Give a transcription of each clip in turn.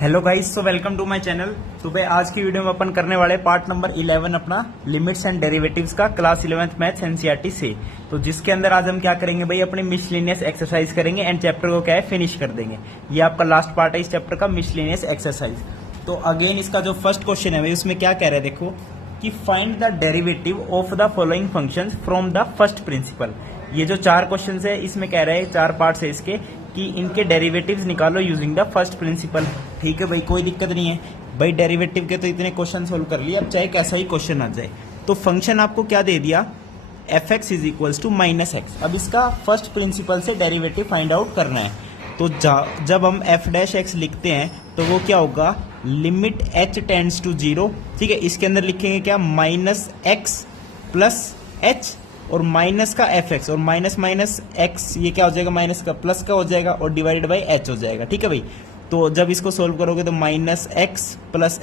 Hello guys, so welcome to my channel. तो भाई आज की वीडियो में अपन करने वाले पार्ट नंबर 11 अपना लिमिट्स एंड डेरिवेटिव्स का क्लास 11th मैथ्स एनसीईआरटी से। तो जिसके अंदर आज हम क्या करेंगे भाई, अपनी मिसलिनियस एक्सरसाइज करेंगे एंड चैप्टर को क्या है फिनिश कर देंगे। ये आपका लास्ट पार्ट है इस चैप्टर का, मिसलिनियस एक्सरसाइज। तो अगेन इसका जो फर्स्ट क्वेश्चन है भाई उसमें क्या कह रहे हैं देखो कि find the derivative of the following functions from the first principal. ये जो चार क्वेश्चंस है इसमें कह रहे हैं, चार पार्ट्स है इसके, कि इनके डेरिवेटिव्स निकालो यूजिंग द फर्स्ट प्रिंसिपल। ठीक है भाई, कोई दिक्कत नहीं है भाई, डेरिवेटिव के तो इतने क्वेश्चन सोल्व कर लिए, अब चाहे कैसा ही क्वेश्चन आ जाए। तो फंक्शन आपको क्या दे दिया, F X is equals to minus X. अब इसका फर्स्ट प्रिंसिपल से डेरिवेटिव फाइंड आउट करना है। तो जब हम एफ डैश एक्स लिखते हैं तो वो क्या होगा, limit H tends to zero. ठीक है, इसके अंदर लिखेंगे क्या, माइनस एक्स प्लस एच और माइनस का एफ एक्स, और माइनस माइनस एक्स ये क्या हो जाएगा, माइनस का प्लस का हो जाएगा और डिवाइडेड बाई एच हो जाएगा। ठीक है भाई, तो जब इसको सोल्व करोगे तो minus X plus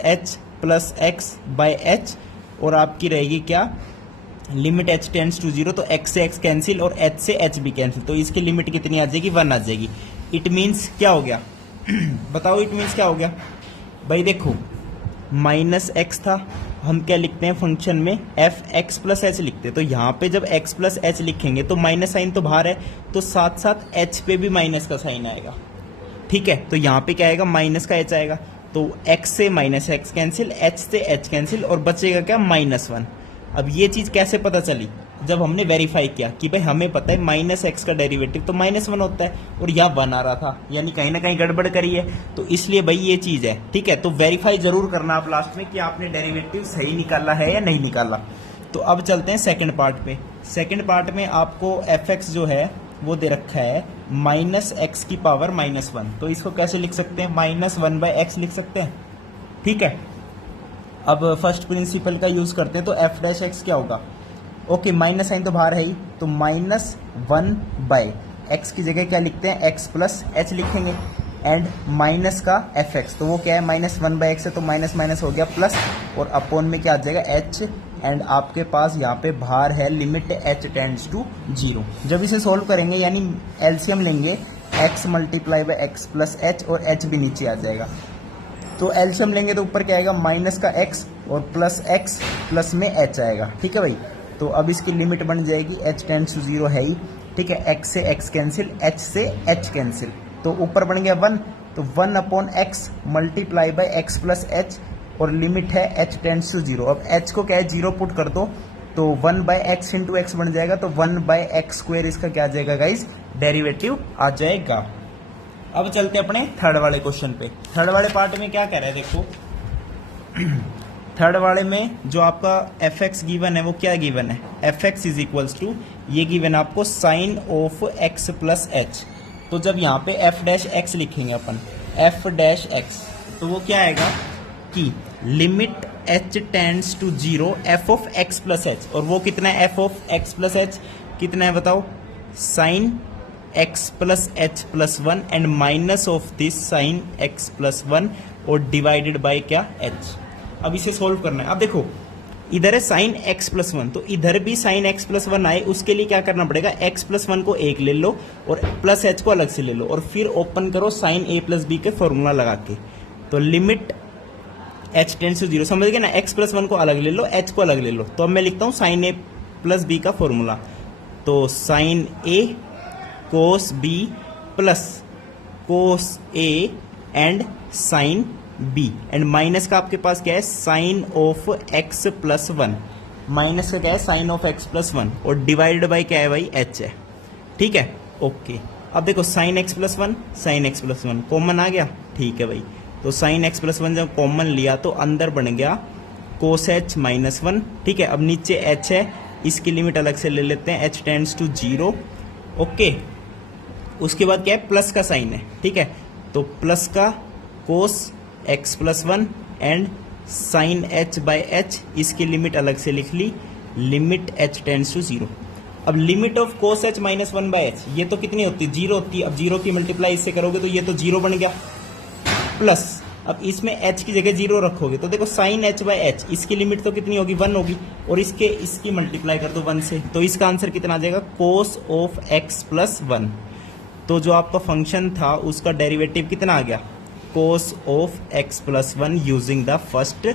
X by H, और आपकी रहेगी क्या, limit H tends to zero, तो एक्स से एक्स कैंसिल और एच से एच भी कैंसिल, तो इसकी लिमिट कितनी आ जाएगी, 1 आ जाएगी। इट मीन्स क्या हो गया बताओ, इट मीन्स क्या हो गया भाई, देखो माइनस एक्स था, हम क्या लिखते हैं फंक्शन में, एफ एक्स प्लस एच लिखते हैं। तो यहाँ पे जब एक्स प्लस एच लिखेंगे तो माइनस साइन तो बाहर है, तो साथ साथ एच पे भी माइनस का साइन आएगा। ठीक है, तो यहाँ पे क्या आएगा, माइनस का एच आएगा, तो एक्स से माइनस एक्स कैंसिल, एच से एच कैंसिल, और बचेगा क्या, -1। अब ये चीज कैसे पता चली, जब हमने वेरीफाई किया कि भाई हमें पता है माइनस एक्स का डेरिवेटिव तो -1 होता है, और यहाँ 1 आ रहा था, यानी कहीं ना कहीं गड़बड़ करी है, तो इसलिए भाई ये चीज है। ठीक है, तो वेरीफाई जरूर करना आप लास्ट में कि आपने डेरिवेटिव सही निकाला है या नहीं निकाला। तो अब चलते हैं सेकंड पार्ट पे। सेकंड पार्ट में आपको एफ एक्स जो है वो दे रखा है माइनस एक्स की पावर -1, तो इसको कैसे लिख सकते हैं, -1 बाय एक्स लिख सकते हैं। ठीक है, अब फर्स्ट प्रिंसिपल का यूज करते हैं, तो एफ डैश एक्स क्या होगा, ओके माइनस साइन तो बाहर है ही, तो -1 बाय एक्स की जगह क्या लिखते हैं, एक्स प्लस एच लिखेंगे, एंड माइनस का एफ एक्स, तो वो क्या है, -1 बाय एक्स है, तो माइनस माइनस हो गया प्लस, और अपोन में क्या आ जाएगा, एच, एंड आपके पास यहाँ पे बाहर है limit H tends to zero. जब इसे सोल्व करेंगे यानी एलसीएम लेंगे, X multiply by x plus H, और एच भी नीचे आ जाएगा, तो एलसीएम लेंगे तो ऊपर क्या आएगा, माइनस का एक्स और प्लस एक्स, प्लस में एच आएगा। ठीक है भाई, तो अब इसकी लिमिट बन जाएगी, एच टेंड्स टू जीरो है ही। ठीक है, एक्स से एक्स कैंसिल, एच से एच कैंसिल, तो ऊपर बन गया 1, तो 1 upon x multiply by x plus H, और लिमिट है एच टेंड्स टू जीरो। अब एच को क्या है, 0 पुट कर दो, तो 1 बाय एक्स इंटू एक्स बन जाएगा, तो 1 बाय एक्स स्क्वायर इसका क्या आ जाएगा गाइज, डेरिवेटिव आ जाएगा। अब चलते अपने थर्ड वाले क्वेश्चन पे। थर्ड वाले पार्ट में क्या कह रहा है देखो थर्ड वाले में जो आपका एफ एक्स गिवन है वो क्या गिवन है, F X is equals to, ये गिवन आपको sine of x plus H. तो जब यहाँ पे एफ डैश एक्स लिखेंगे अपन, एफ डैश एक्स, तो वो क्या आएगा कि limit H tends to zero F of x plus H, और वो कितना है, F of x plus H कितना है बताओ, sine x plus H plus 1 and minus of this sine x plus 1 और डिवाइडेड बाय क्या, एच। अब इसे सोल्व करना है। अब देखो इधर है साइन एक्स प्लस 1, तो इधर भी साइन एक्स प्लस 1 आए, उसके लिए क्या करना पड़ेगा, एक्स प्लस 1 को एक ले लो और प्लस एच को अलग से ले लो, और फिर ओपन करो साइन ए प्लस बी के फॉर्मूला लगा के, तो limit H tends to zero, समझ गए ना, एक्स प्लस 1 को अलग ले लो, एच को अलग ले लो। तो अब मैं लिखता हूँ साइन ए प्लस बी का फॉर्मूला, तो sine A cos B plus cos A and sine B, and minus का आपके पास क्या है, sine of x plus 1, minus का क्या है, साइन ऑफ एक्स प्लस 1, और डिवाइडेड बाई क्या है भाई, एच है। ठीक है, ओके। अब देखो sine x plus 1, sine x plus 1 common आ गया। ठीक है भाई, तो साइन एक्स प्लस 1 जब कॉमन लिया तो अंदर बन गया कोस एच -1। ठीक है, अब नीचे एच है, इसकी लिमिट अलग से ले लेते हैं, H tends to zero. Okay, उसके बाद क्या है, प्लस का साइन है। ठीक है, तो प्लस का cos x plus 1 and sine h by h, इसकी लिमिट अलग से लिख ली, limit H tends to zero. अब limit of cos h -1 by h, ये तो कितनी होती है, 0 होती है। अब 0 की मल्टीप्लाई इससे करोगे तो ये तो 0 बन गया, प्लस अब इसमें h की जगह 0 रखोगे तो देखो साइन h बाय एच, इसकी लिमिट तो कितनी होगी, 1 होगी, और इसकी मल्टीप्लाई कर दो 1 से, तो इसका आंसर कितना आ जाएगा, कोस ऑफ x प्लस 1। तो जो आपका फंक्शन था उसका डेरिवेटिव कितना आ गया, cos of x plus one using the first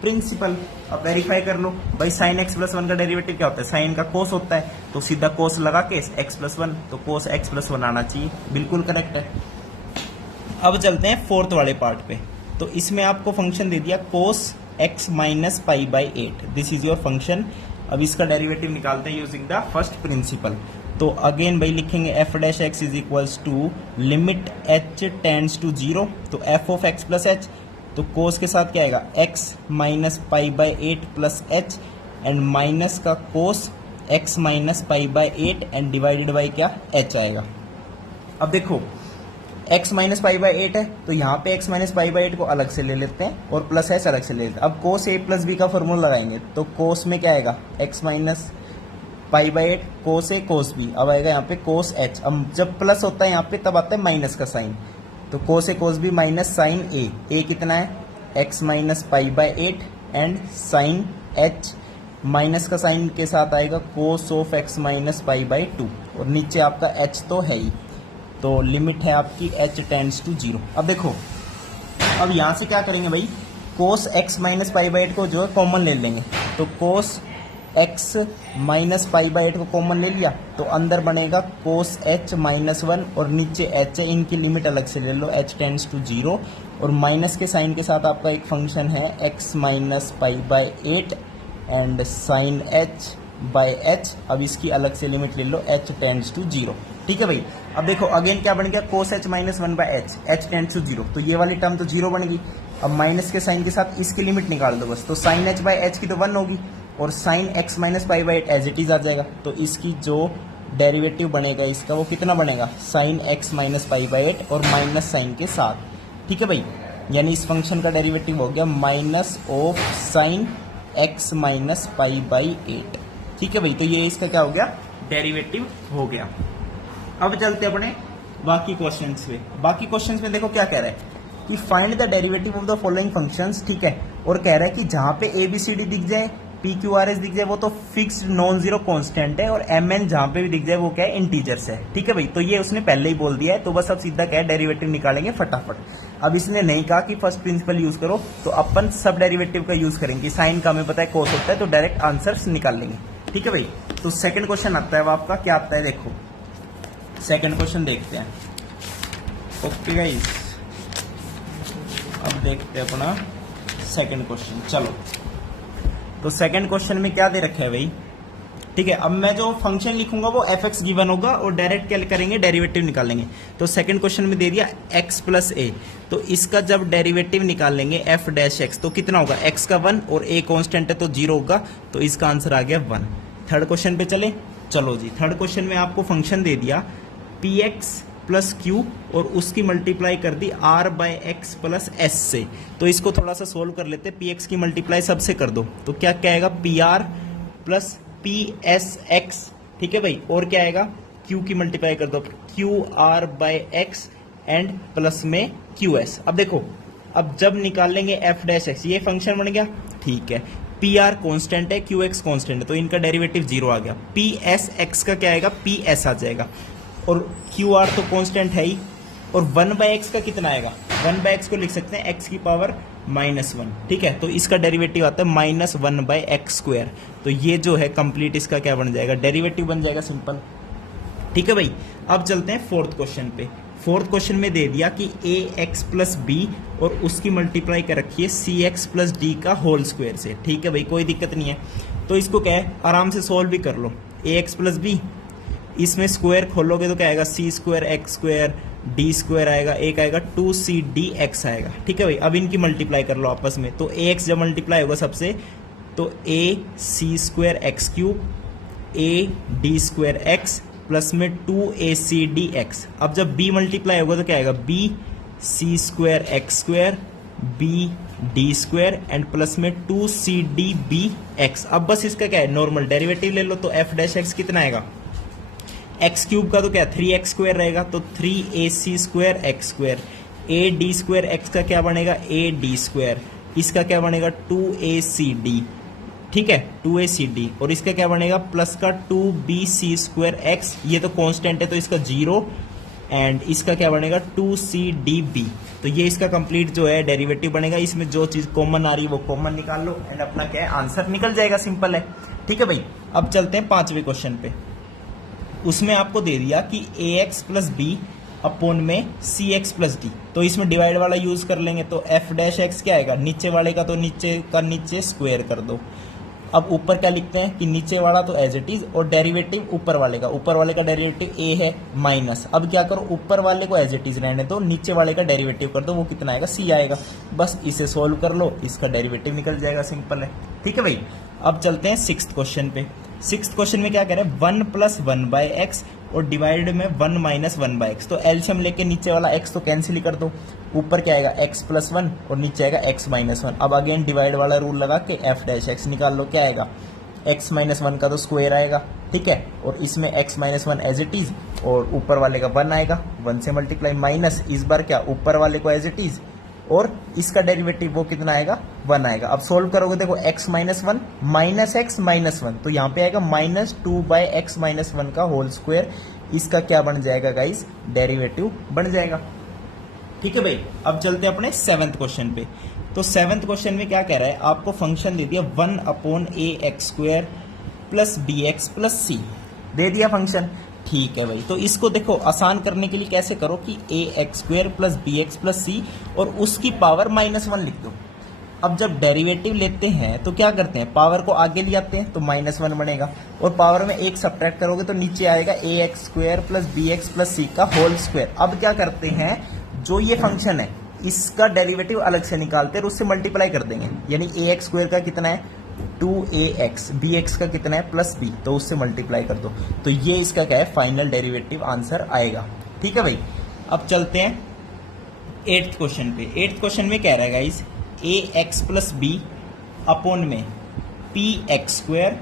principal. अब वेरीफाई कर लो भाई, साइन एक्स प्लस वन का डेरिवेटिव क्या होता है, साइन का कोस होता है, तो सीधा कोस लगा के एक्स प्लस वन, तो कोस एक्स प्लस वन आना चाहिए, बिल्कुल करेक्ट है। अब चलते हैं फोर्थ वाले पार्ट पे। तो इसमें आपको फंक्शन दे दिया cos x minus pi by 8, this is your function. अब इसका डेरिवेटिव निकालते हैं यूजिंग द फर्स्ट प्रिंसिपल। तो अगेन भाई लिखेंगे f dash x is equals to limit H tends to 0, तो f of x plus H, तो कोस के साथ क्या आएगा x minus pi by 8 plus h, and minus का cos x minus pi by 8 and divided by क्या H आएगा। अब देखो x माइनस पाई बाई 8 है, तो यहाँ पे x माइनस पाई बाई 8 को अलग से ले लेते हैं और प्लस एच अलग से ले लेते हैं। अब कोस a प्लस बी का फॉर्मूला लगाएंगे, तो कोस में क्या आएगा x minus pi by 8 cos a cos b, अब आएगा यहाँ पे कोस h। अब जब प्लस होता है यहाँ पे तब आता है माइनस का साइन, तो cos a cos b minus sine a कितना है x minus pi by 8 and sine h, minus का साइन के साथ आएगा cos of x minus pi by 2, और नीचे आपका h तो है ही, तो लिमिट है आपकी h टेंड्स टू 0। अब देखो, अब यहाँ से क्या करेंगे भाई, कोस x माइनस पाई बाई 8 को जो है कॉमन ले लेंगे, तो कोस x माइनस पाई बाई 8 को कॉमन ले लिया, तो अंदर बनेगा कोस h माइनस 1 और नीचे h है, इनकी लिमिट अलग से ले लो, h टेंड्स टू 0, और माइनस के साइन के साथ आपका एक फंक्शन है x minus pi by 8 and sine h by h। अब इसकी अलग से लिमिट ले लो, h टेंड्स टू 0, ठीक है भाई। अब देखो अगेन क्या बन गया, cos h minus 1 by h tends to 0, तो ये वाली टर्म तो 0 बन गई। अब माइनस के साइन के साथ इसकी लिमिट निकाल दो बस, तो साइन h बाय h की तो 1 होगी, और sine x minus pi by 8 as it is आ जाएगा, तो इसकी जो डेरिवेटिव बनेगा इसका वो कितना बनेगा, sine x minus pi by 8 और माइनस साइन के साथ, ठीक है भाई। यानी इस फंक्शन का डेरिवेटिव हो गया minus of sine x minus pi by 8, ठीक है भाई। तो ये इसका क्या हो गया, डेरिवेटिव हो गया। अब चलते अपने बाकी क्वेश्चंस पे। बाकी क्वेश्चंस में देखो क्या कह रहा है कि find the derivative of the following functions, ठीक है, और कह रहा है कि जहां पे ए बी सी डी दिख जाए, पी क्यू आर एस दिख जाए, वो तो फिक्स्ड नॉन जीरो कांस्टेंट है, और एम एन जहां पे भी दिख जाए वो क्या है, इंटीजर्स है, ठीक है भाई। तो ये उसने पहले ही बोल दिया है, तो बस अब सीधा क्या है, डेरिवेटिव निकालेंगे फटाफट। अब इसने नहीं कहा कि फर्स्ट प्रिंसिपल यूज करो, तो अपन सब डेरिवेटिव का यूज करेंगे। साइन का हमें पता है कोस होता है, तो डायरेक्ट आंसर्स निकाल लेंगे, ठीक है भाई। तो सेकंड क्वेश्चन आता है, वो आपका क्या आता है, देखो सेकंड क्वेश्चन देखते हैं। ओके गाइस, अब देखते हैं अपना सेकंड क्वेश्चन। चलो, तो सेकंड क्वेश्चन में क्या दे रखा है भाई, ठीक है। अब मैं जो फंक्शन लिखूंगा वो एफ एक्स गिवन होगा, और डायरेक्ट क्या करेंगे, डेरिवेटिव निकालेंगे। तो सेकंड क्वेश्चन में दे दिया एक्स प्लस ए, तो इसका जब डेरिवेटिव निकालेंगे एफ डैश एक्स, तो कितना होगा, एक्स का 1 और ए कांस्टेंट है तो 0 होगा, तो इसका आंसर आ गया 1। थर्ड क्वेश्चन पे चले, चलो जी। थर्ड क्वेश्चन में आपको फंक्शन दे दिया पी एक्स प्लस क्यू, और उसकी मल्टीप्लाई कर दी r by x plus s से। तो इसको थोड़ा सा सोल्व कर लेते, पी एक्स की मल्टीप्लाई सबसे कर दो, तो क्या क्या आएगा, P R plus P S x, ठीक है भाई। और क्या आएगा, क्यू की मल्टीप्लाई कर दो, Q R by X and plus में क्यू एस। अब देखो, अब जब निकाल लेंगे एफ डैश एक्स, ये फंक्शन बन गया, ठीक है। पी आर कॉन्स्टेंट है, क्यू एक्स कॉन्स्टेंट है, तो इनका डेरिवेटिव 0 आ गया। पी एस एक्स का क्या आएगा, पी एस आ जाएगा, और क्यू आर तो कांस्टेंट है ही, और 1 बाय एक्स का कितना आएगा, 1 बाय एक्स को लिख सकते हैं एक्स की पावर -1, ठीक है। तो इसका डेरिवेटिव आता है -1 बाय एक्स स्क्वायर, तो ये जो है कंप्लीट इसका क्या बन जाएगा, डेरिवेटिव बन जाएगा, सिंपल, ठीक है भाई। अब चलते हैं फोर्थ क्वेश्चन पे। फोर्थ क्वेश्चन में दे दिया कि ए एक्स प्लस बी, और उसकी मल्टीप्लाई कर रखी है सी एक्स प्लस डी का होल स्क्वायर से, ठीक है भाई, कोई दिक्कत नहीं है। तो इसको क्या है, आराम से सोल्व भी कर लो। ए एक्स प्लस बी, इसमें स्क्वायर खोलोगे तो क्या आएगा, c square x square d square आएगा, एक आएगा 2c डी एक्स आएगा, ठीक है भाई। अब इनकी मल्टीप्लाई कर लो आपस में, तो ए एक्स जब मल्टीप्लाई होगा सबसे, तो a c square x cube, a d square x plus में 2ac डी एक्स। अब जब b मल्टीप्लाई होगा तो क्या आएगा, b C square x square B D square and plus में 2c डी बी एक्स। अब बस इसका क्या है, नॉर्मल डेरिवेटिव ले लो, तो f डैश एक्स कितना आएगा, एक्स क्यूब का तो क्या 3x स्क्वायर रहेगा, तो 3ac स्क्वायर एक्स स्क्वायर, ए डी स्क्वायर एक्स का क्या बनेगा, ए डी स्क्वायर, इसका क्या बनेगा 2ac ठीक है 2ac और इसका क्या बनेगा प्लस का 2bc स्क्वायर एक्स, ये तो कांस्टेंट है तो इसका 0 एंड इसका क्या बनेगा 2cdb तो ये इसका कंप्लीट जो है डेरिवेटिव बनेगा। इसमें जो चीज कॉमन आ रही है वो कॉमन निकाल लो एंड अपना क्या है आंसर निकल जाएगा, सिंपल है। ठीक है भाई, अब चलते हैं 5वें क्वेश्चन पे। उसमें आपको दे दिया कि ax प्लस बी अपॉन में सी एक्स प्लस डी, तो इसमें डिवाइड वाला यूज कर लेंगे। तो एफ डैश एक्स क्या आएगा, नीचे वाले का तो नीचे का नीचे स्क्वायर कर दो। अब ऊपर क्या लिखते हैं कि नीचे वाला तो एज इट इज और डेरिवेटिव ऊपर वाले का डेरिवेटिव ए है माइनस। अब क्या करो, ऊपर वाले को एज इट इज रहने दो, नीचे वाले का डेरिवेटिव कर दो, वो कितना आएगा सी आएगा। बस इसे सोल्व कर लो, इसका डेरिवेटिव निकल जाएगा, सिंपल है। ठीक है भाई, अब चलते हैं 6th क्वेश्चन पे। 6th क्वेश्चन में क्या कह रहे हैं, 1 प्लस 1 बाय एक्स और डिवाइड में 1 माइनस 1 बाय एक्स। तो एलसीएम लेके नीचे वाला x तो कैंसिल ही कर दो, ऊपर क्या आएगा x प्लस 1 और नीचे आएगा x माइनस 1। अब अगेन डिवाइड वाला रूल लगा के f डैश x निकाल लो, क्या आएगा x माइनस 1 का तो स्क्वायर आएगा। ठीक है, और इसमें x minus 1 as it is और ऊपर वाले का 1 आएगा, 1 से मल्टीप्लाई माइनस इस बार क्या ऊपर वाले को एज इट इज और इसका डेरिवेटिव वो कितना आएगा 1 आएगा। अब सोल्व करोगे देखो x minus 1 minus x minus 1, तो यहाँ पे आएगा माइनस 2 बाई एक्स माइनस 1 का होल स्क्वायर। इसका क्या बन जाएगा गाइस, डेरिवेटिव बन जाएगा। ठीक है भाई, अब चलते हैं अपने 7th क्वेश्चन पे। तो 7th क्वेश्चन में क्या कह रहा है, आपको फंक्शन दे दिया 1 upon a x square plus b x plus c दे दिया फंक्शन। ठीक है भाई, तो इसको देखो आसान करने के लिए कैसे करो कि a x square plus b x plus c और उसकी पावर -1 लिख दो। अब जब डेरिवेटिव लेते हैं तो क्या करते हैं, पावर को आगे ले आते हैं तो -1 बनेगा और पावर में एक सब्ट्रैक्ट करोगे तो नीचे आएगा a x square plus b x plus c का होल स्क्वायर। अब क्या करते हैं, जो ये फंक्शन है इसका डेरिवेटिव अलग से निकालते हैं और उससे मल्टीप्लाई कर देंगे। यानी ए एक्स स्क्वायर का कितना है 2ax, bx का कितना है प्लस b, तो उससे मल्टीप्लाई कर दो। तो ये इसका क्या है फाइनल डेरिवेटिव आंसर आएगा। ठीक है भाई, अब चलते हैं 8th क्वेश्चन पे। 8th क्वेश्चन में कह रहा है guys ax plus B upon में px square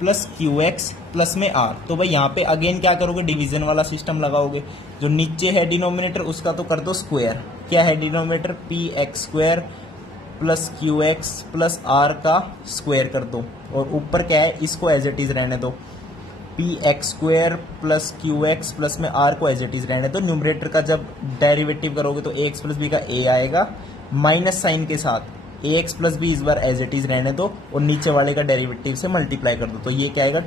plus qx plus में r। तो भाई यहाँ पे अगेन क्या करोगे, डिवीजन वाला सिस्टम लगाओगे। जो नीचे है डिनोमिनेटर उसका तो कर दो स्क्वायर। क्या है denominator, px square plus qx plus r का स्क्वायर कर दो और ऊपर क्या है इसको एज इट इज रहने दो, px square plus qx plus में r को एज इट इज रहने दो। न्यूमरेटर का जब डेरिवेटिव करोगे तो ax प्लस b का a आएगा माइनस साइन के साथ, ax प्लस b इस बार एज इट इज रहने दो और नीचे वाले का डेरिवेटिव से मल्टीप्लाई कर दो। तो ये क्या आएगा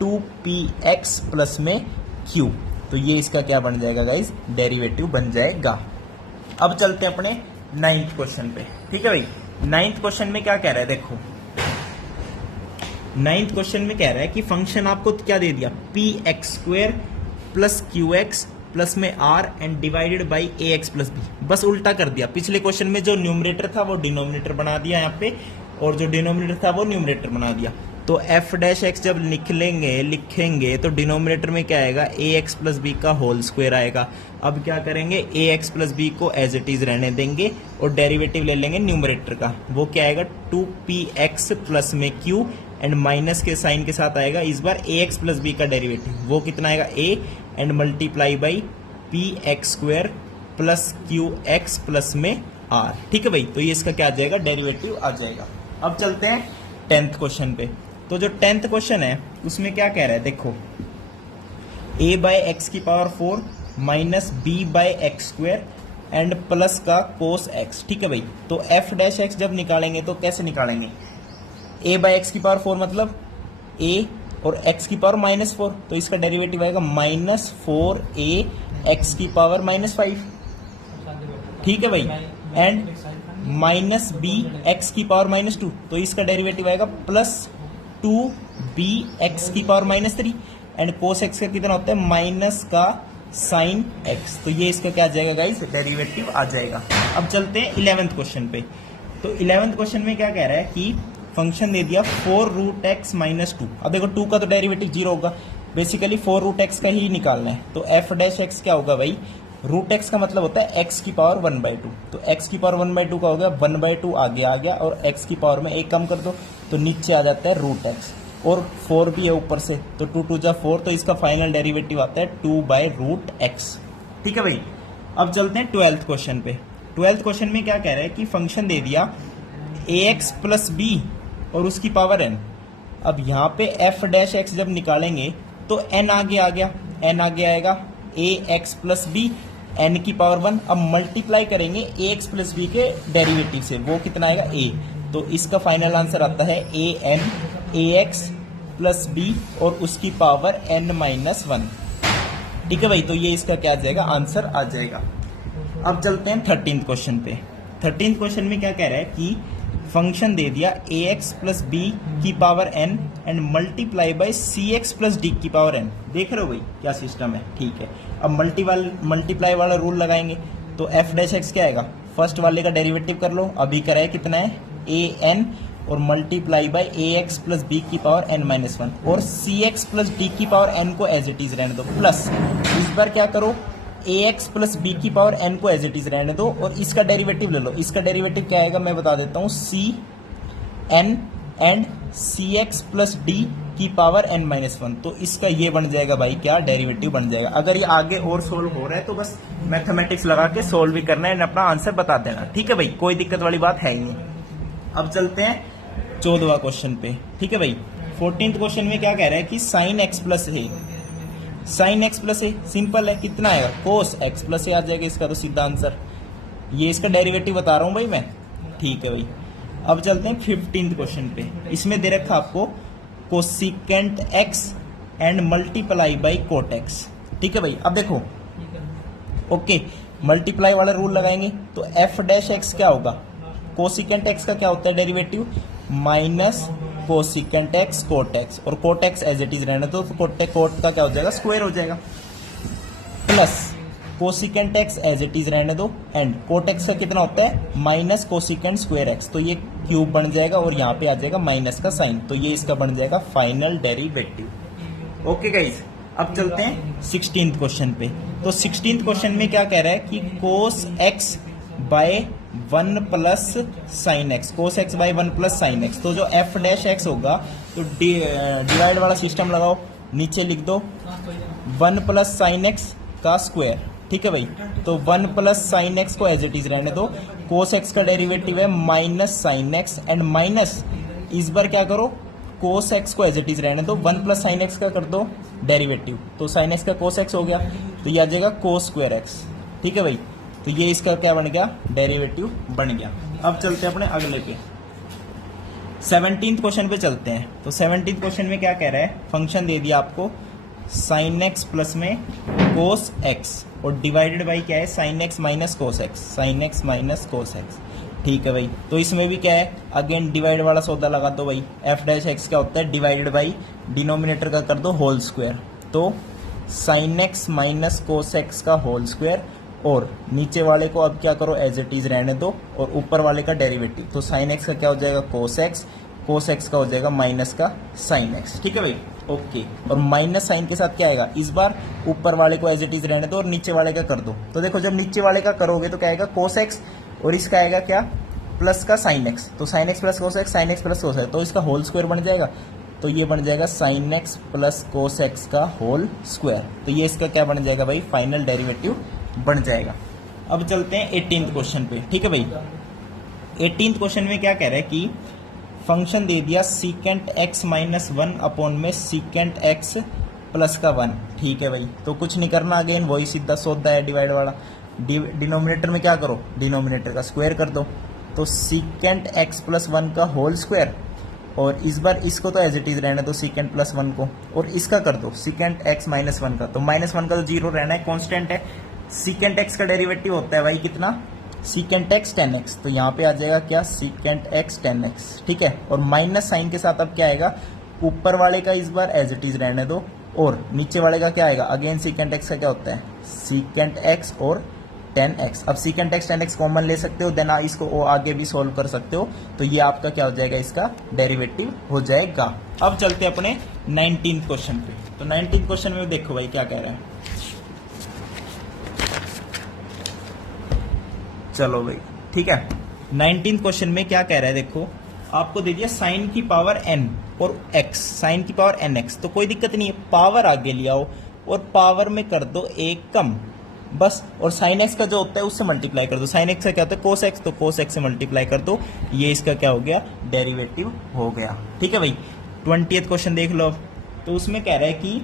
2px प्लस में q। तो ये इसका क्या बन जाएगा गाइज, डेरिवेटिव बन जाएगा। अब चलते हैं अपने 9th क्वेश्चन पे। ठीक है भाई, 9th क्वेश्चन में क्या कह रहा है, देखो 9th क्वेश्चन में कह रहा है कि फंक्शन आपको क्या दे दिया, p x square plus q x plus में r and divided by a x plus b. बस उल्टा कर दिया, पिछले क्वेश्चन में जो न्यूमरेटर था वो डिनोमिनेटर बना दिया यहाँ पे और जो डिनोमिनेटर था वो न्यूमरेटर बना दिया। तो एफ डैश एक्स जब लिखेंगे तो डिनोमिनेटर में क्या आएगा, ए एक्स प्लस बी का होल स्क्वायर आएगा। अब क्या करेंगे, ए एक्स प्लस बी को एज इट इज रहने देंगे और डेरिवेटिव ले लेंगे न्यूमरेटर का। वो क्या आएगा 2px प्लस में q एंड माइनस के साइन के साथ आएगा इस बार ए एक्स प्लस बी का डेरिवेटिव, वो कितना आएगा a and multiply by P x square plus q x plus में r। ठीक है भाई, तो ये इसका क्या आ जाएगा, डेरिवेटिव आ जाएगा। अब चलते हैं 10th क्वेश्चन पे। तो जो 10th क्वेश्चन है उसमें क्या कह रहा है, देखो a बाय एक्स की power 4 minus B by X square and plus का कोस एक्स। ठीक है भाई, तो एफ डैश एक्स जब निकालेंगे तो कैसे निकालेंगे, a बाय एक्स की पावर 4 मतलब a और x की पावर -4, तो इसका डेरिवेटिव आएगा -4a x की पावर -5। ठीक है भाई, एंड माइनस बी एक्स की पावर -2, तो इसका डेरिवेटिव आएगा +2b एक्स की पावर -3 एंड कोस एक्स का कितना होता है माइनस का साइन एक्स। तो ये इसका क्या आ जाएगा गाइस, डेरिवेटिव आ जाएगा। अब चलते हैं 11th क्वेश्चन पे। तो 11th क्वेश्चन में क्या कह रहा है कि फंक्शन दे दिया 4√x -2। अब देखो 2 का तो डेरिवेटिव 0 होगा, बेसिकली 4√x का ही निकालना है। तो f डैश एक्स क्या होगा भाई, √x का मतलब होता है x की पावर 1/2। तो x की पावर 1/2 का हो गया 1/2 आगे आ गया और x की पावर में 1 कम कर दो तो नीचे आ जाता है √x और 4 भी है ऊपर से, तो 2 2 जा 4, तो इसका फाइनल डेरिवेटिव आता है 2/√x। ठीक है भाई, अब चलते हैं 12th क्वेश्चन पे। 12th क्वेश्चन में क्या कह रहा है कि फंक्शन दे दिया ax प्लस बी और उसकी पावर n। अब यहाँ पे f डैश एक्स जब निकालेंगे तो n आगे आ गया, n आगे आएगा a x plus B N की पावर 1। अब मल्टीप्लाई करेंगे ए एक्स प्लस बी के डेरिवेटिव से, वो कितना आएगा ए। तो इसका फाइनल आंसर आता है ए n a x plus b और उसकी पावर एन माइनस 1। ठीक है भाई, तो ये इसका क्या आ जाएगा, आंसर आ जाएगा। अब चलते हैं 13th क्वेश्चन पे। 13th क्वेश्चन में क्या कह रहा है कि फंक्शन दे दिया ए एक्स प्लस बी की power N and multiply by C X plus D की पावर एन। देख रहे हो भाई क्या सिस्टम है, ठीक है। अब मल्टीप्लाई वाला रूल लगाएंगे, तो एफ डैश एक्स क्या आएगा, फर्स्ट वाले का डेरिवेटिव कर लो, अभी कराए कितना है ए एन और multiply by A x plus B की पावर एन माइनस 1 और सी एक्स प्लस डी की पावर एन को एज इट इज रहने दो, प्लस इस बार क्या करो ए एक्स प्लस बी की पावर एन को एज इट इज रहने दो और इसका डेरिवेटिव ले लो। इसका डेरिवेटिव क्या आएगा मैं बता देता हूँ, C N and C X plus D की पावर एन माइनस 1। तो इसका ये बन जाएगा भाई क्या, डेरिवेटिव बन जाएगा। अगर ये आगे और सोल्व हो रहा है तो बस मैथमेटिक्स लगा के सोल्व भी करना है एंड अपना आंसर बता देना, ठीक है भाई, कोई दिक्कत वाली बात है ही नहीं। अब चलते हैं 14वां क्वेश्चन पे, ठीक है भाई। 14th क्वेश्चन में क्या कह रहा है कि sine x plus A, sine x plus a simple है, कितना आएगा कोस एक्स प्लस ए आ जाएगा इसका, तो सीधा आंसर। ये इसका डेरिवेटिव बता रहा हूं भाई मैं, ठीक है भाई। अब चलते हैं 15th क्वेश्चन पे। इसमें दे रखा आपको cosecant X and multiply by cot X, ठीक है भाई। अब देखो ओके, मल्टीप्लाई वाला रूल लगाएंगे तो एफ डैश एक्स क्या होगा, कोसिकेंट एक्स का क्या होता है derivative, minus cosecant x cot x, और cot x as it is रहने दो, तो कोट का क्या हो जाएगा, स्क्वायर हो जाएगा, plus cosecant X as it is रहने दो एंड कोट एक्स का कितना होता है, माइनस कोसिकेंट स्क्वायर एक्स, तो ये क्यूब बन जाएगा और यहाँ पे आ जाएगा माइनस का साइन, तो ये इसका बन जाएगा फाइनल डेरिवेटिव। ओके गाइज, अब चलते हैं 16th क्वेश्चन पे। तो 16th क्वेश्चन में क्या कह रहा है कि cos X by 1 plus sine X, cos X by 1 plus sine X. तो जो एफ डैश एक्स होगा तो डिवाइड वाला सिस्टम लगाओ, नीचे लिख दो 1 प्लस साइन एक्स का स्क्वायर, ठीक है भाई। तो 1 प्लस साइन एक्स को एज इट इज रहने दो, कोस एक्स का डेरिवेटिव है minus sine x and minus इस बार क्या करो, कोस एक्स को एज इट इज रहने दो, 1 प्लस साइन एक्स का कर दो डेरिवेटिव, तो साइन एक्स का कोस एक्स हो गया, तो ये आ जाएगा कोस स्क्वायर एक्स, ठीक है भाई। तो ये इसका क्या बन गया, डेरिवेटिव बन गया। अब चलते हैं अपने अगले पे, 17th क्वेश्चन पे चलते हैं। तो 17th क्वेश्चन में क्या कह रहा है, फंक्शन दे दिया आपको साइन एक्स प्लस में कोस एक्स और डिवाइडेड बाई क्या है, sine X minus cos X, sign X minus cos x, ठीक है भाई। तो इसमें भी क्या है, अगेन डिवाइड वाला सौदा लगा दो भाई, एफ डैश एक्स क्या होता है, डिवाइडेड बाई डिनोमिनेटर का कर दो होल स्क्वायर, तो sign X minus cos x का होल स्क्वायर और नीचे वाले को अब क्या करो, एज इट इज रहने दो और ऊपर वाले का डेरिवेटिव, तो साइन एक्स का क्या हो जाएगा, कोस एक्स का हो जाएगा माइनस का साइन एक्स, ठीक है भाई। ओके, और माइनस साइन के साथ क्या आएगा, इस बार ऊपर वाले को एज इट इज रहने दो और नीचे वाले का कर दो, तो देखो जब नीचे वाले का करोगे तो क्या आएगा, कोस एक्स और इसका आएगा क्या, प्लस का साइन एक्स, तो sine x plus cos X, sine x plus cos x, तो इसका होल स्क्वायर बन जाएगा, तो ये बन जाएगा sine x plus cos x का होल स्क्वायर, तो ये इसका क्या बन जाएगा भाई, फाइनल डेरिवेटिव बन जाएगा। अब चलते हैं 18th क्वेश्चन पे, ठीक है भाई। 18th क्वेश्चन में क्या कह रहा है कि फंक्शन दे दिया सीकेंट एक्स माइनस 1 अपॉन में सीकेंट एक्स प्लस का 1, ठीक है भाई। तो कुछ नहीं करना, अगेन वही सीधा सौदा है डिवाइड वाला, डिनोमिनेटर में क्या करो, डिनोमिनेटर का स्क्वायर कर दो, तो सीकेंट एक्स प्लस 1 का होल स्क्वायर और इस बार इसको तो एज इट इज रहने दो सीकेंट प्लस 1 को और इसका कर दो सीकेंट एक्स माइनस 1 का, तो माइनस 1 का तो जीरो रहना है, कॉन्स्टेंट है। सीकेंट एक्स का डेरिवेटिव होता है भाई कितना, सीकेंट एक्स 10x, तो यहाँ पे आ जाएगा क्या, सीकेंट एक्स 10x, ठीक है। और माइनस साइन के साथ अब क्या आएगा, ऊपर वाले का इस बार एज इट इज रहने दो और नीचे वाले का क्या आएगा, अगेन सीकेंट एक्स का क्या होता है, सीकेंट एक्स और 10x। अब सीकेंट एक्स 10x कॉमन ले सकते हो, देन इसको आगे भी सोल्व कर सकते हो, तो ये आपका क्या हो जाएगा, इसका डेरिवेटिव हो जाएगा। अब चलते हैं अपने 19th क्वेश्चन पे। तो 19th क्वेश्चन में देखो भाई क्या कह रहा है, चलो भाई ठीक है। 19th क्वेश्चन में क्या कह रहा है, देखो आपको दे दिया साइन की पावर n और x, साइन की पावर nx, तो कोई दिक्कत नहीं है, पावर आगे ले आओ और पावर में कर दो एक कम बस, और साइन एक्स का जो होता है उससे मल्टीप्लाई कर दो, साइन एक्स का क्या होता है कोस एक्स, तो कोस एक्स से मल्टीप्लाई कर दो, ये इसका क्या हो गया, डेरिवेटिव हो गया, ठीक है भाई। 20th क्वेश्चन देख लो, तो उसमें कह रहा है कि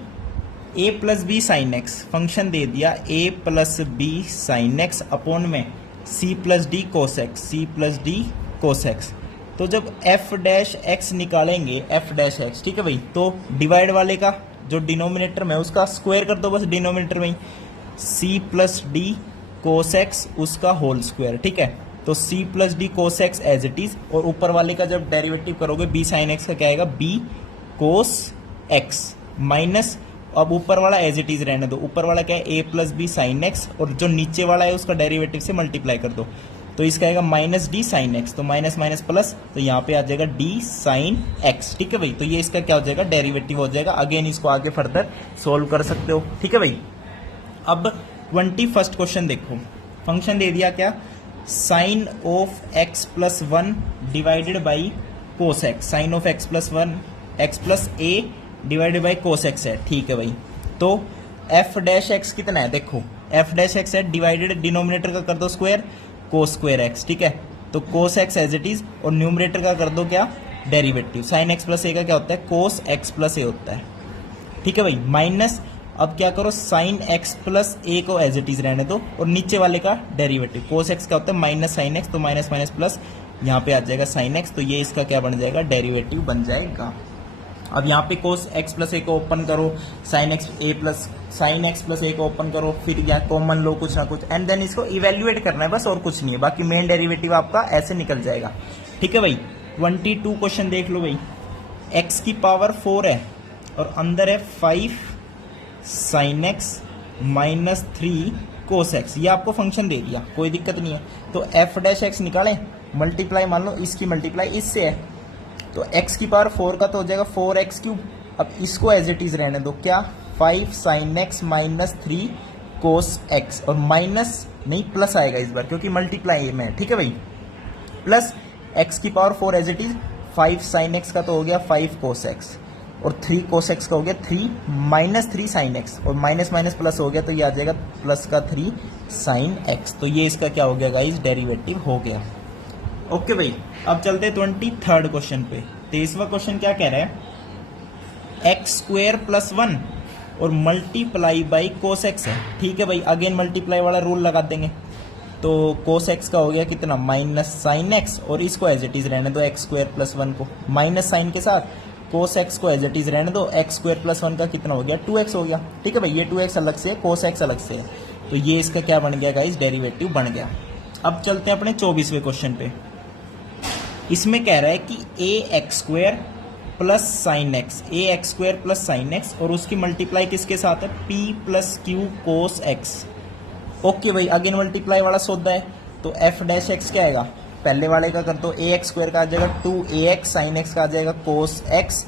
a plus b sine x, function दे दिया a plus b sine x upon में c plus d cos x, c plus d cos x. तो जब एफ डैश एक्स निकालेंगे, एफ डैश एक्स, ठीक है भाई, तो डिवाइड वाले का जो डिनोमिनेटर में उसका स्क्वायर कर दो बस डिनोमिनेटर में ही, c plus d cos x उसका होल स्क्वायर, ठीक है। तो c plus d cos x as it is, और ऊपर वाले का जब डेरिवेटिव करोगे बी साइन एक्स का क्या आएगा, बी कोस एक्स माइनस, अब ऊपर वाला एज इट इज रहने दो, ऊपर वाला क्या है ए प्लस बी साइन एक्स, और जो नीचे वाला है उसका डेरिवेटिव से मल्टीप्लाई कर दो, तो इसका आएगा माइनस डी साइन एक्स, तो माइनस माइनस प्लस, तो यहाँ पे आ जाएगा डी साइन एक्स, ठीक है भाई। तो ये इसका क्या हो जाएगा, डेरिवेटिव हो जाएगा। अगेन इसको आगे फर्दर सोल्व कर सकते हो, ठीक है भाई। अब 21st क्वेश्चन देखो, फंक्शन दे दिया क्या, sine of x plus one divided by cos X, sine of x plus one X plus A divided by cos X है, ठीक है भाई। तो एफ डैश एक्स कितना है, देखो एफ डैश एक्स है, डिवाइडेड डिनोमिनेटर का कर दो स्क्वायर, कोस स्क्वायर एक्स, ठीक है। तो cos x as it is, और न्यूमरेटर का कर दो क्या, derivative, sine x plus A का क्या होता है, कोस एक्स प्लस ए होता है, ठीक है भाई। माइनस, अब क्या करो, साइन एक्स प्लस ए को एज इट इज रहने दो, और नीचे वाले का डेरिवेटिव, कोस एक्स क्या होता है, माइनस साइन एक्स, तो माइनस माइनस प्लस, यहाँ पे आ जाएगा साइन एक्स, तो ये इसका क्या बन जाएगा, डेरिवेटिव बन जाएगा। अब यहाँ पे कोस एक्स प्लस ए को ओपन करो, साइन एक्स प्लस ए को ओपन करो, फिर यहाँ कॉमन लो कुछ ना कुछ, एंड देन इसको इवेल्युएट करना है बस, और कुछ नहीं है। बाकी मेन डेरिवेटिव आपका ऐसे निकल जाएगा, ठीक है भाई। 22 क्वेश्चन देख लो भाई, एक्स की पावर 4 है और अंदर है 5 sine X minus 3 cos x, ये आपको फंक्शन दे दिया, कोई दिक्कत नहीं है। तो एफ डैश एक्स निकालें, मल्टीप्लाई मान लो इसकी मल्टीप्लाई इससे है, तो x की पावर 4 का तो हो जाएगा 4x क्यूब। अब इसको एज इट इज रहने दो, क्या, 5 sine X minus 3 cos X, और माइनस नहीं प्लस आएगा इस बार क्योंकि मल्टीप्लाई में, ठीक है भाई। प्लस x की power 4 as it is, 5 sine X का तो हो गया 5 कोस एक्स, और 3 कोस एक्स का हो गया 3 माइनस 3 साइन एक्स, और माइनस माइनस प्लस हो गया, तो ये आ जाएगा प्लस का 3 साइन एक्स। तो ये इसका क्या हो गया गाइस, डेरिवेटिव हो गया। ओके भाई, अब चलते हैं 23rd क्वेश्चन पे। 23वां क्वेश्चन क्या कह रहा है, एक्स स्क्वायर प्लस 1 और मल्टीप्लाई बाई कोस एक्स है, ठीक है भाई। अगेन मल्टीप्लाई वाला रूल लगा देंगे, तो कोस एक्स का हो गया कितना, माइनस साइन एक्स, और इसको एज इट इज रहने दो, एक्स स्क्वायर प्लस 1 को माइनस साइन के साथ, कोस एक्स को एज इट इज रहने दो, एक्स स्क्वायर प्लस 1 का कितना हो गया, 2x हो गया, ठीक है भाई। ये 2x अलग से है, कोस एक्स अलग से है, तो ये इसका क्या बन गया गाइस, डेरिवेटिव बन गया। अब चलते हैं अपने 24वें क्वेश्चन पे। इसमें कह रहा है कि a x square plus sine x, a x square plus sine x, और उसकी मल्टीप्लाई किसके साथ है, p plus q cos x. Okay भाई, अगेन मल्टीप्लाई वाला सौदा है, तो एफ डैश एक्स क्या आएगा, पहले वाले का कर दो, ए एक्स स्क्वायर का आ जाएगा 2ax, साइन एक्स का आ जाएगा कोस एक्स,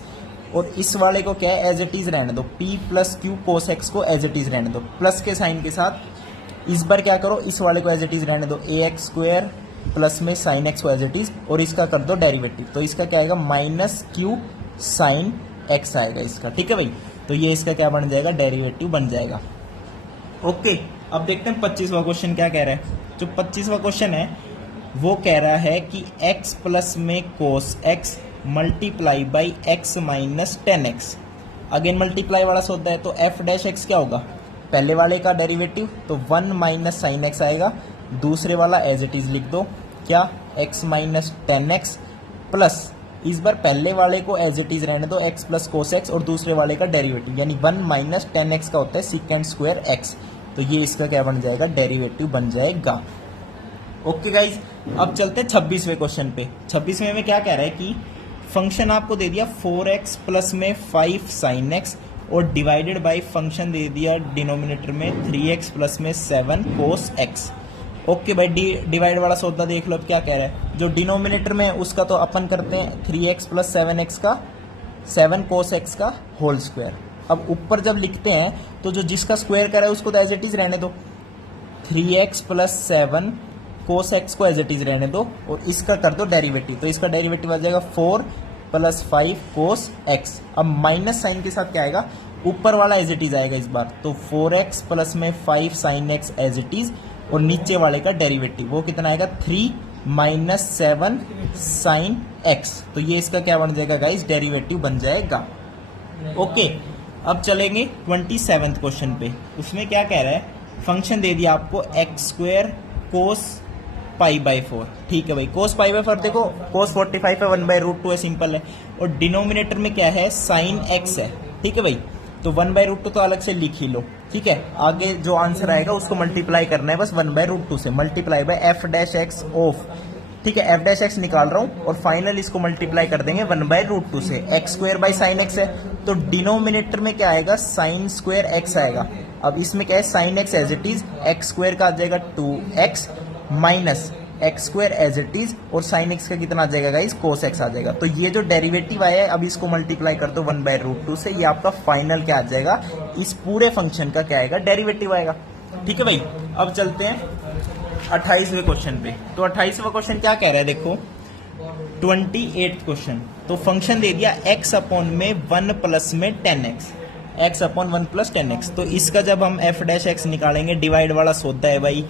और इस वाले को क्या है, एज इट इज रहने दो, P plus q cos x को एज इट इज रहने दो, प्लस के साइन के साथ। इस बार क्या करो, इस वाले को एज इट इज रहने दो, ए एक्स स्क्वायर प्लस में साइन एक्स को एज इट इज, और इसका कर दो डेरिवेटिव, तो इसका क्या आएगा, माइनस क्यू साइन एक्स आएगा इसका, ठीक है भाई। तो ये इसका क्या बन जाएगा, डेरिवेटिव बन जाएगा। ओके, अब देखते हैं 25वां क्वेश्चन क्या कह रहा है। जो 25वां क्वेश्चन है वो कह रहा है कि x प्लस में कोस x multiply by x minus 10x। Again multiply वाला सौदा है, तो f डैश x क्या होगा, पहले वाले का डेरिवेटिव, तो 1 माइनस साइन एक्स आएगा, दूसरे वाला एज इट इज लिख दो, क्या, x माइनस 10x, प्लस इस बार पहले वाले को एज इट इज रहने दो, x प्लस कोस एक्स, और दूसरे वाले का डेरिवेटिव, यानी 1 माइनस 10x का होता है सीकेंड स्क्वायर x, तो ये इसका क्या बन जाएगा, डेरिवेटिव बन जाएगा। ओके गाइज, अब चलते हैं 26वें क्वेश्चन पे। 26वें में क्या कह रहा है कि फंक्शन आपको दे दिया 4x प्लस में 5 साइन एक्स, और डिवाइडेड बाई फंक्शन दे दिया डिनोमिनेटर में 3x प्लस में 7 कोस एक्स। ओके भाई, डिवाइड वाला सौदा देख लो। अब क्या कह रहा है, जो डिनोमिनेटर में उसका तो अपन करते हैं 3x प्लस 7x का 7 कोस एक्स का होल स्क्वायर। अब ऊपर जब लिखते हैं तो जो जिसका स्क्वायर कर रहा है उसको तो एज इट इज रहने दो, 3x प्लस 7 कोस एक्स को एज इट इज रहने दो, और इसका कर दो डेरिवेटिव, तो इसका डेरिवेटिव आ जाएगा 4 प्लस 5 कोस एक्स। अब माइनस साइन के साथ क्या आएगा, ऊपर वाला एज इट इज आएगा इस बार, तो 4x प्लस में 5 sine X as it is, और नीचे वाले का डेरिवेटिव वो कितना आएगा, 3 माइनस 7 साइन एक्स। तो ये इसका क्या बन जाएगा गाइस, डेरिवेटिव बन जाएगा। ओके, अब चलेंगे 27th क्वेश्चन पे। उसमें क्या कह रहा है, फंक्शन दे दिया आपको x square cos pi by 4। ठीक है भाई, कोस पाई बाई 4 देखो कोस 45 है, 1/√2 है, सिंपल है। और डिनोमिनेटर में क्या है, साइन एक्स है। ठीक है भाई, तो 1/√2 तो अलग से लिख ही लो। ठीक है, आगे जो आंसर आएगा उसको मल्टीप्लाई करना है बस 1/√2 से, multiply by F dash x of. ठीक है, एफ डैश एक्स निकाल रहा हूं और फाइनल इसको मल्टीप्लाई कर देंगे 1/√2 से। X square by sine x है, तो डिनोमिनेटर में क्या आएगा, साइन स्क्वायर एक्स आएगा। अब इसमें क्या है, sine X as it is, X square का आ जाएगा 2x minus X square as it is, और साइन एक्स का कितना आ जाएगा गाइस, कोस एक्स आ जाएगा। तो ये जो डेरिवेटिव आया है, अब इसको मल्टीप्लाई कर दो 1/√2 से, ये आपका फाइनल क्या आ जाएगा, इस पूरे फंक्शन का क्या आएगा, डेरिवेटिव आएगा। ठीक है भाई, अब चलते हैं 28वें क्वेश्चन पे। तो 28वां क्वेश्चन क्या कह रहा है, देखो 28th क्वेश्चन। तो फंक्शन दे दिया x अपॉन में 1 प्लस में 10x, x upon 1 plus 10x। तो इसका जब हम f डैश x निकालेंगे, डिवाइड वाला सौदा है भाई,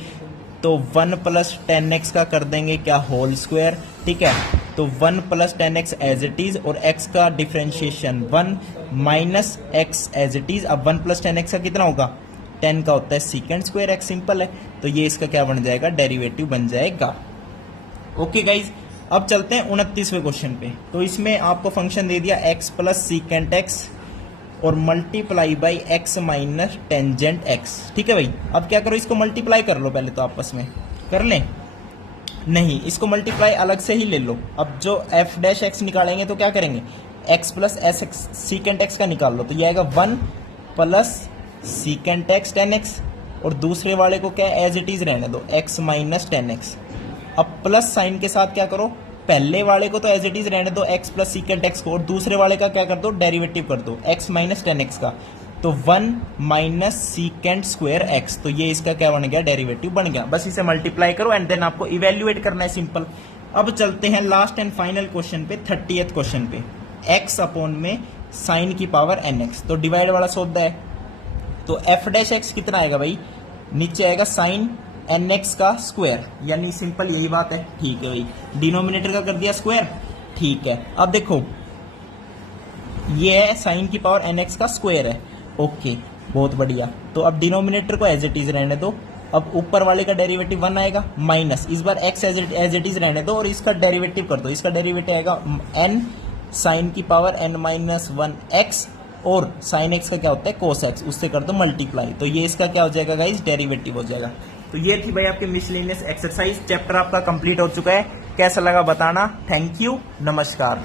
तो 1 प्लस 10x का कर देंगे क्या, होल स्क्वायर। ठीक है, तो 1 plus 10x as it is, और x का differentiation 1 minus x as it is. अब 1 प्लस 10x का कितना होगा, 10 का होता है सीकेंड स्क्वायर x, सिंपल है। तो ये इसका क्या बन जाएगा, डेरिवेटिव बन जाएगा। ओके गाइज, अब चलते हैं 29वें क्वेश्चन पे। तो इसमें आपको फंक्शन दे दिया x प्लस सीकेंट x और multiply by x minus tangent x। ठीक है भाई, अब क्या करो, इसको मल्टीप्लाई कर लो पहले, तो आपस में कर लें, नहीं इसको मल्टीप्लाई अलग से ही ले लो। अब जो f डैश x निकालेंगे तो क्या करेंगे, x plus S x secant x का निकाल लो, तो ये आएगा 1 प्लस सीकेंट x 10x, और दूसरे वाले को क्या एज इट इज रहने दो, x माइनस 10x। अब प्लस साइन के साथ क्या करो, पहले वाले को तो एज इट इज रहने दो x प्लस सीकेंट x को, और दूसरे वाले का क्या कर दो, डेरिवेटिव कर दो x माइनस 10x का। तो 1 माइनस सीकेंट स्क्वायर x, तो ये इसका क्या बन गया, डेरिवेटिव बन गया। बस इसे मल्टीप्लाई करो एंड देन आपको इवेल्युएट करना है, सिंपल। अब चलते हैं लास्ट एंड फाइनल क्वेश्चन पे, 30th क्वेश्चन पे। x अपॉन में साइन की पावर nx, तो डिवाइड वाला सौदा है, तो f डैश x कितना आएगा भाई, नीचे आएगा साइन nx का स्क्वायर, यानी सिंपल यही बात है। ठीक है भाई, डिनोमिनेटर का कर दिया स्क्वायर। ठीक है, अब देखो ये है साइन की पावर nx का स्क्वायर है। ओके, बहुत बढ़िया। तो अब डिनोमिनेटर को एज इट इज रहने दो। अब ऊपर वाले का डेरिवेटिव 1 आएगा, माइनस इस बार x एज इट इज रहने दो और इसका डेरिवेटिव कर दो। इसका डेरिवेटिव आएगा n साइन की पावर n माइनस 1x, और साइन एक्स का क्या होता है, कोस एक्स, उससे कर दो मल्टीप्लाई। तो ये इसका क्या हो जाएगा गाइस, डेरिवेटिव हो जाएगा। तो ये थी भाई आपकी मिसलेनियस एक्सरसाइज। चैप्टर आपका कंप्लीट हो चुका है, कैसा लगा बताना। थैंक यू, नमस्कार।